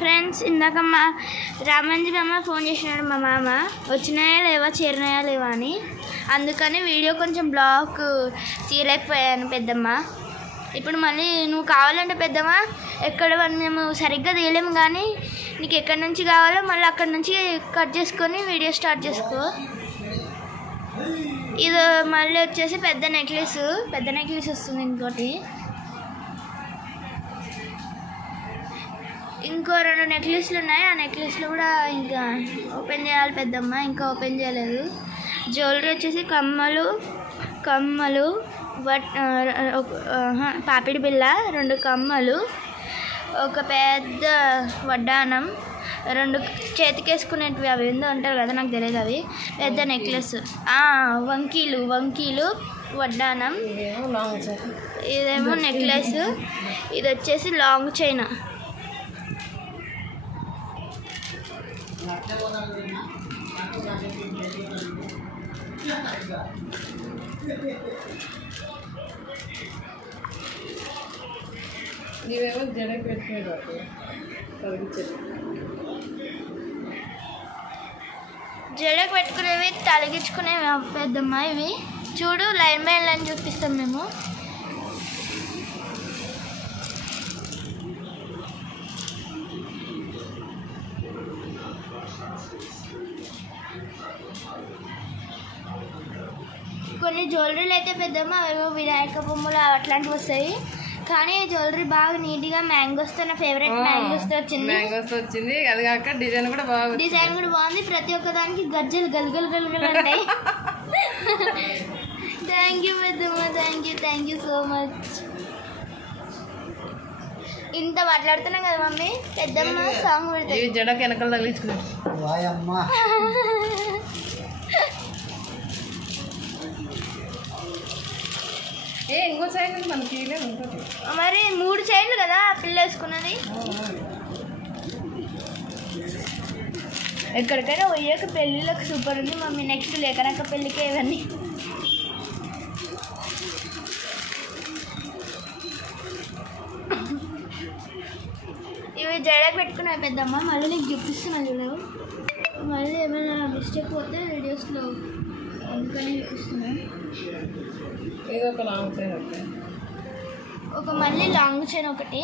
Friends, ఇందాక మా రామంజీ అమ్మ ఫోన్ చేసినాడు మా మామ, వచ్చినాయా లేవా చేరినాయా లేవా అని. అందుకని వీడియో కొంచెం బ్లాగ్ తీయలేకపోయాను పెద్దమ్మ. ఇప్పుడు మళ్ళీ నువ్వు కావాలంటే పెద్దమ్మ ఎక్కడ మేము సరిగ్గా తీయలేము, కానీ నీకు ఎక్కడి నుంచి కావాలో మళ్ళీ అక్కడి నుంచి కట్ చేసుకొని వీడియో స్టార్ట్ చేసుకో. ఇది మళ్ళీ వచ్చేసి పెద్ద నెక్లెస్ వస్తుంది. ఇంకో 2 నెక్లెస్లు ఉన్నాయి. ఆ నెక్లెస్లు కూడా ఇంకా ఓపెన్ చేయాలి పెద్దమ్మ, ఇంకా ఓపెన్ చేయలేదు. జ్యువెలరీ వచ్చేసి కమ్మలు పాపిడి బిళ్ళ, 2 కమ్మలు, ఒక పెద్ద వడ్డానం, 2 చేతికేసుకునేటివి అవి ఏందో అంటారు కదా, నాకు తెలియదు అవి. పెద్ద నెక్లెస్, వంకీలు వడ్డానం, ఇదేమో నెక్లెస్, ఇది వచ్చేసి లాంగ్ చైన్. నీవేమో జడకి పెట్టుకునేది జడకు పెట్టుకునేవి, తలగించుకునేవి పెద్దమ్మ. ఇవి చూడు, లైన్ బై లైన్ చూపిస్తాం మేము. కొన్ని జ్యువెలరీలు అయితే పెద్దమ్మ అవేమో వినాయక బొమ్మలు అట్లాంటివి వస్తాయి, కానీ జ్యువెలరీ బాగా నీట్గా మ్యాంగోస్తో, నా ఫేవరెట్ మ్యాంగోస్తో వచ్చింది. అది కాక డిజైన్ కూడా బాగుంది. ప్రతి ఒక్క దానికి గజ్జలు గలగలు ఉంటాయి. థ్యాంక్ యూ పెద్దమ్మ, థ్యాంక్ యూ సో మచ్. ఇంత మాట్లాడుతున్నాం కదా మమ్మీ, పెద్దమ్మ సాంగ్ పెడతాయి. జడకి వెనకాల తగిలించుకున్నాం. ఇంకో సైడ్ మనకి ఉంటుంది మరి 3 చైన్లు కదా పిల్ల వేసుకున్నది. ఎక్కడికైనా పోయాక పెళ్ళిళ్ళకి సూపర్ ఉంది మమ్మీ. నెక్స్ట్ లేకనక్క పెళ్ళికే ఇవన్నీ. ఇవి జడకు పెట్టుకున్నాయి పెద్దమ్మ. మళ్ళీ నీకు చూపిస్తున్నా చూడవు, మళ్ళీ ఏమైనా మిస్టేక్ పోతే వీడియోస్లో అందుకని చూపిస్తున్నా. ఒక లాంగ్ చైన్, ఒక మళ్ళీ లాంగ్ చైన్ ఒకటి,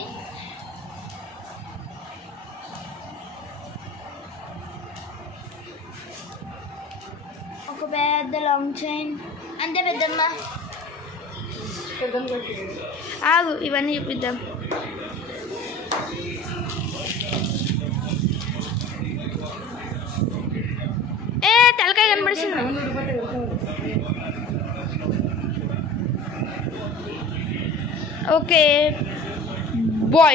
ఒక పెద్ద లాంగ్ చైన్. అంతే పెద్దమ్మ. ఆగు, ఇవన్నీ చూపిద్దాం. తలకాయ కనపడుతుంది. Okay bye.